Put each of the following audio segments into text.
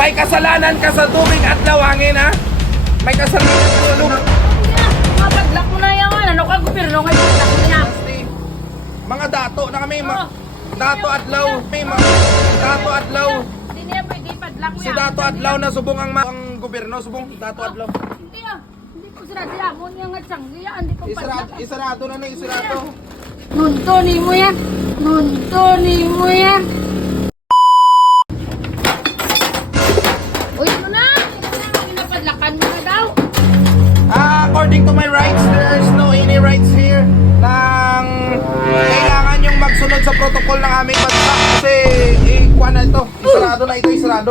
May kasalanan ka sa tubig at lawangin, ha? May kasalanan ka sa lupa. Mapadlak mo na yan. Ano ka, gobyerno ngayon? Padlak mo na. Mga dato na kami, dato adlaw, may dato adlaw. Hindi niya pwede padlak mo yan. Si dato adlaw na subong ang gobyerno, subong dato adlaw. Hindi ah. Hindi ko sila mo niya nga tsanggi yan. Hindi ko padlak. Isarado na, isarado. Nunto ni mo yan. Nunto ni mo yan. Uy, ano na? Pinapadlakan mo na daw. According to my rights, there's no any rights here nang kailangan yung magsunod sa protocol ng aming bansa kasi ikuha na ito. Isarado na ito, isarado.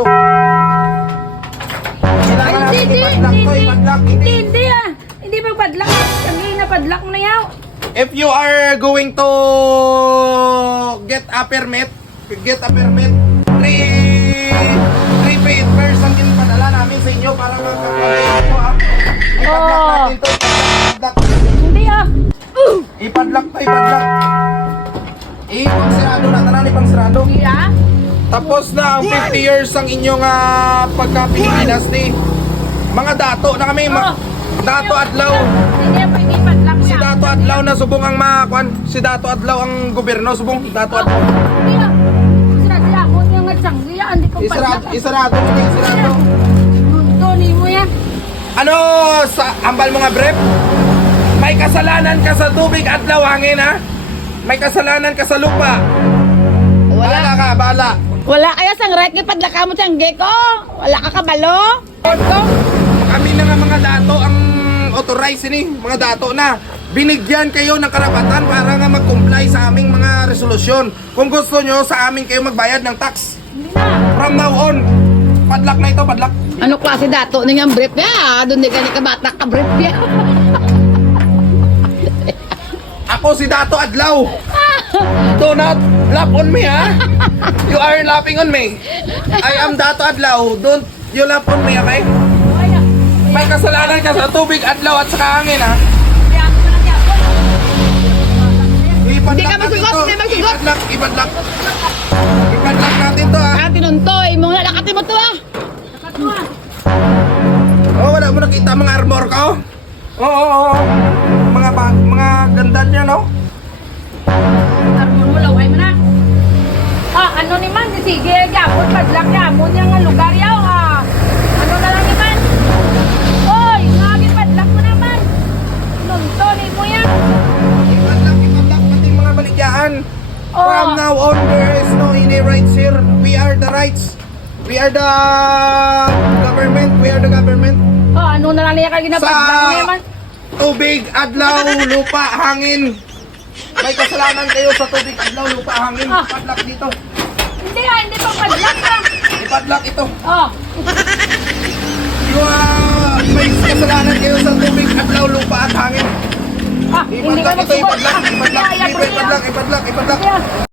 Kailangan namin ipadlak to, ipadlak. Hindi ah. Hindi magpadlak. Tsanggi na padlak mo na yaw. If you are going to get a permit, 3 paid person din padala namin sa inyo para magkakaroon ito, ha. Ipadlak natin to, ipadlak. Hindi ah. Ipadlak to, ipadlak. Ipangsirado na, tanan ipangsirado. Hindi ah. Tapos na ang 50 years ang inyong pagka-Pilipinas ni mga dato na kami, dato adlaw. Hindi niya pwede padlak mo Si yan. dato adlaw na subong ang makuan, si dato adlaw ang gobyerno, subong dato adlaw. Hindi ah. Sila mo niya nga tsanggi yan. Hindi ko padlak. Isarado na niya, isarado. Nunto ni mo yan. Ano sa ambal mo nga brep? May kasalanan ka sa tubig at lawangin, ha? May kasalanan ka sa lupa. Bala ka, bala. Wala kaya sang right kay padlaka mo tiyangge ko. Wala ka kabalo. Kami na nga mga dato ang authorized ini, mga dato na. Binigyan kayo ng karapatan para nga mag-comply sa aming mga resolusyon. Kung gusto nyo, sa amin kayo magbayad ng tax. Hindi na. From now on, padlak na ito, padlak. Ano klase dato ni nga brief niya? Doon di gani ka bata ka brief niya. Ako si Dato Adlaw. Do not laugh on me, ha? You are laughing on me. I am Dato Adlaw. Don't you laugh on me, okay? May kasalanan ka sa tubig, adlaw at saka hangin, ha? Hindi ka Ipadlak natin masugot, to. hindi masugot. Ipadlak, ipadlak. Ipadlak natin to, ha? Tinuntoy mo nga nakati mo to ah. Oh, wala mo nakita mga armor ko? Oo. Mga ganda niya, no? Armon mo, laway mo na. Ano naman, sige, gapon, padlak niya. Mo niya nga lugar yaw, Ano na lang naman. Oy, ngagi, padlak mo naman. Nunto ni mo yan. Ipadlak, pati mga balikyaan. Oh. From now on, there is no any rights here. We are the rights. We are the government. We are the government. Ano na lang niya kaya ginapadlak mo naman. Tubig, adlaw, lupa, hangin. May kasalanan kayo sa tubig, adlaw, lupa, hangin. Ipadlak dito. Hindi pa padlak ka. Ipadlak ito. Oh, May kasalanan kayo sa tubig, adlaw, lupa, at hangin. hindi ka Ipadlak ito, magsugot. ipadlak. Ipadlak. Ipadlak, ipadlak.